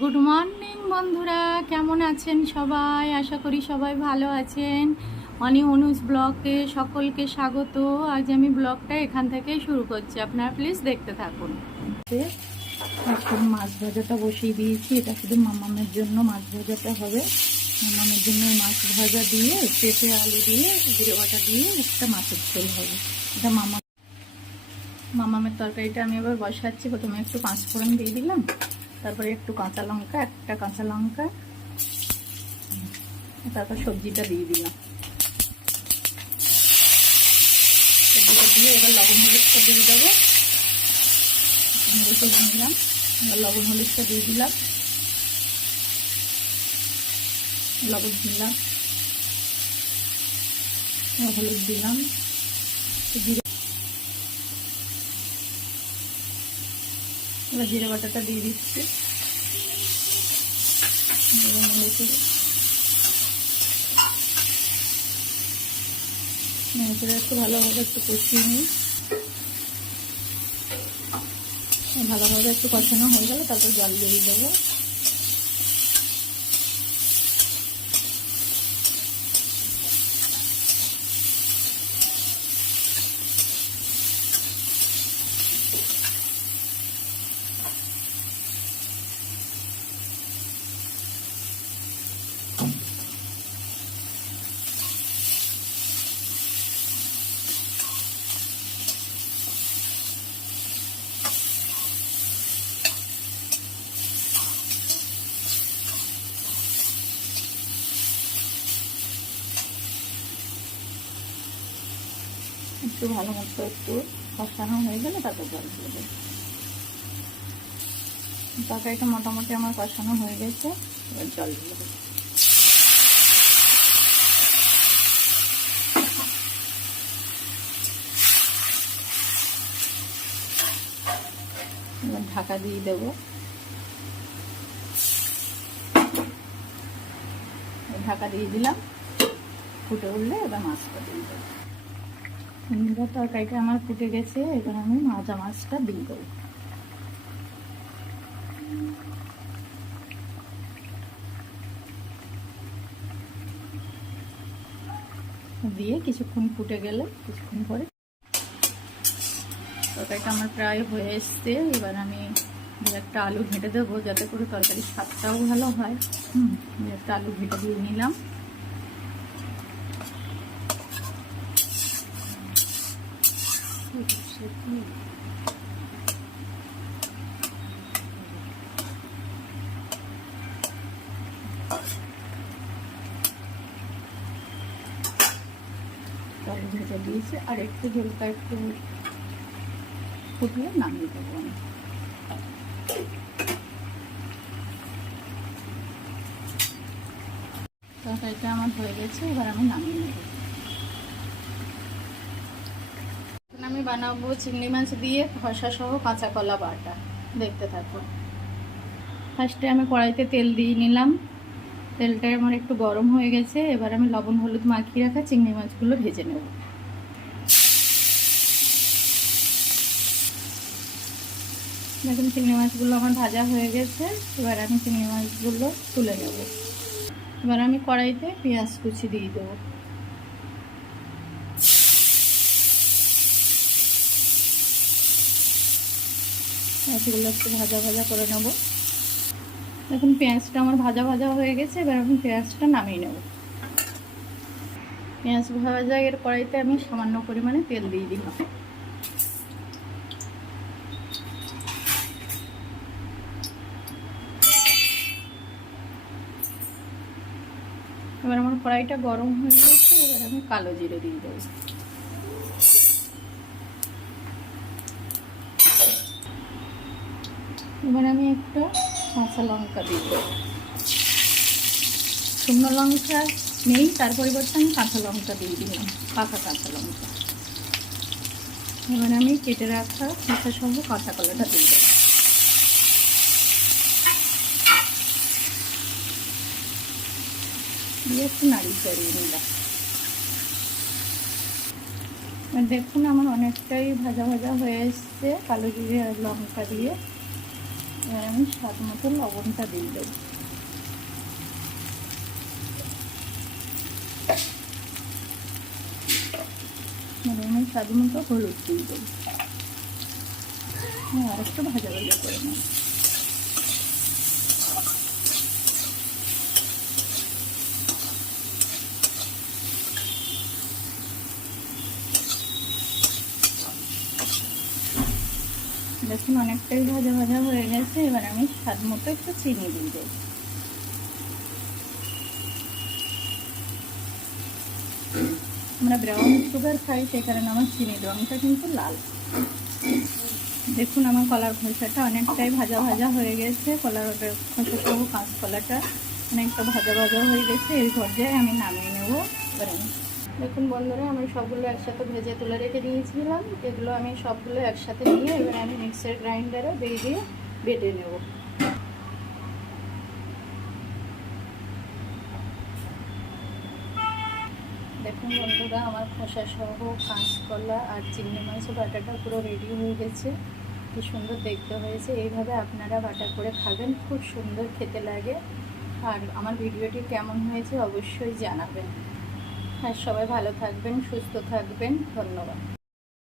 Good morning বন্ধুরা, কেমন আছেন সবাই? আশা করি সবাই ভালো আছেন। অনি অনুজ ব্লগে সকলকে স্বাগত। আজ আমি ব্লগটা এখান থেকেই শুরু করছি, আপনারা প্লিজ দেখতে থাকুন। এখন মাছ ভাজাটা বসিয়ে দিয়েছি, এটা শুধু মামামের জন্য মাছ ভাজাটা হবে। মামামের জন্য মাছ ভাজা দিয়ে পেঁপে আলু দিয়ে জিরে বাটা দিয়ে একটা মাছের ঝোল হবে। এটা মামামের তরকারিটা আমি এবার বসাচ্ছি। প্রথমে একটু পাঁচফোড়ন দিয়ে দিলাম, তারপরে একটু কাঁচা লঙ্কা, একটা কাঁচা লঙ্কা, তারপর সবজিটা দিয়ে দিলাম। সবজিটা দিয়ে এবার লবণ হলুদটা দিয়ে দেবো। নিলাম, এবার লবণ হলুদটা দিয়ে দিলাম, লবণ দিলাম, হলুদ দিলাম, জিরে, এবার জিরে বাটাটা দিয়ে দিচ্ছি। একটু ভালোভাবে একটু কষিয়ে নিই। ভালোভাবে একটু কষানো হয়ে গেলে তারপর জল দিয়ে দেবো। একটু ভালো মতো একটু কষানো হয়ে গেলে তারপর জল দিয়ে দেবো। তরকারিটা মোটামুটি আমার কষানো হয়ে গেছে, এবার জল দিয়ে দেবো। এবার ঢাকা দিয়ে দেবো। ঢাকা দিয়ে দিলাম, ফুটে উঠলে এবার মাছটা দিয়ে দেবো। তরকারিটা আমার ফুটে গেছে, এবার আমি ভাজা মাছটা দিয়ে দেবো। দিয়ে কিছুক্ষণ ফুটে গেলে কিছুক্ষণ পরে তরকারিটা আমার প্রায় হয়ে এসছে। এবার আমি একটা আলু ঘেঁটে দেবো, যাতে করে তরকারির স্বাদটাও ভালো হয়। একটা আলু ঘেঁটে দিয়ে নিলাম। আলু ভেজে দিয়েছি, আর একটু ঝোলটা একটু ফুটলে নামিয়ে দেবো আমি। তরকারিটা আমার হয়ে গেছে, এবার আমি নামিয়ে নেব। আমি বানাবো চিংড়ি মাছ দিয়ে খসা সহ কাঁচা কলা বাটা, দেখতে থাকুন। ফার্স্টে আমি কড়াইতে তেল দিয়ে নিলাম। তেলটা আমার একটু গরম হয়ে গেছে, এবার আমি লবণ হলুদ মাখিয়ে রাখা চিংড়ি মাছগুলো ভেজে নেব। দেখুন চিংড়ি মাছগুলো আমার ভাজা হয়ে গেছে, এবার আমি চিংড়ি মাছগুলো তুলে নেব। এবার আমি কড়াইতে পেঁয়াজ কুচি দিয়ে দেবো। পেঁয়াজগুলো একটু ভাজা ভাজা করে নেব। দেখুন পেঁয়াজটা আমার ভাজা ভাজা হয়ে গেছে, এবার আমি পেঁয়াজটা নামিয়ে নেব। পেঁয়াজ ভাজা এর কড়াইতে আমি সামান্য পরিমাণে তেল দিয়ে দিলাম। এবার আমার কড়াইটা গরম হয়ে গেছে, এবার আমি কালো জিরে দিয়ে দেবো। এবার আমি একটা কাঁচা লঙ্কা দিয়ে দেবো। শুকনো লঙ্কা নেই, তার পরিবর্তে আমি কাঁচা লঙ্কা দিয়ে দিলাম, পাকা কাঁচা লঙ্কা। এবার আমি কেটে রাখা খোসা সহ কাঁচা কলাটা দিয়ে দেবো। দিয়ে একটু নাড়িয়ে চাড়িয়ে নিলাম। দেখুন আমার অনেকটাই ভাজা ভাজা হয়ে এসছে কালো জিরে আর লঙ্কা দিয়ে। এবার আমি স্বাদ মতো লবণটা দিয়ে দেবো। আমি স্বাদ মতো হলুদ দিয়ে দেবো। আর একটু ভাজা ভাজা করে নেব। দেখুন অনেকটাই ভাজা ভাজা হয়ে গেছে। এবার আমি স্বাদ মতো একটু চিনি দিয়ে দেবো। আমরা ব্রাউন সুগার খাই, সেই কারণে আমার চিনির রঙটা কিন্তু লাল। দেখুন আমার কলার খোসাটা অনেকটাই ভাজা ভাজা হয়ে গেছে। কলার খোসা সহ কাঁচকলাটা অনেকটা ভাজা ভাজা হয়ে গেছে। এই পর্যায়ে আমি নামিয়ে নেবো। এবার আমি দেখুন বন্ধুরা, আমি সবগুলো একসাথে ভেজে তুলে রেখে দিয়েছিলাম। এগুলো আমি সবগুলো একসাথে নিয়ে এবার আমি মিক্সার গ্রাইন্ডারে দিয়ে বেটে নেব। দেখুন বন্ধুরা, আমার খোসা সহ কাঁচকলা আর চিংড়ি মাছ বাটাটা পুরো রেডি হয়ে গেছে। কি সুন্দর দেখতে হয়েছে। এইভাবে আপনারা বাটা করে খাবেন, খুব সুন্দর খেতে লাগে। আর আমার ভিডিওটি কেমন হয়েছে অবশ্যই জানাবেন। আর সবাই ভালো থাকবেন, সুস্থ থাকবেন। ধন্যবাদ।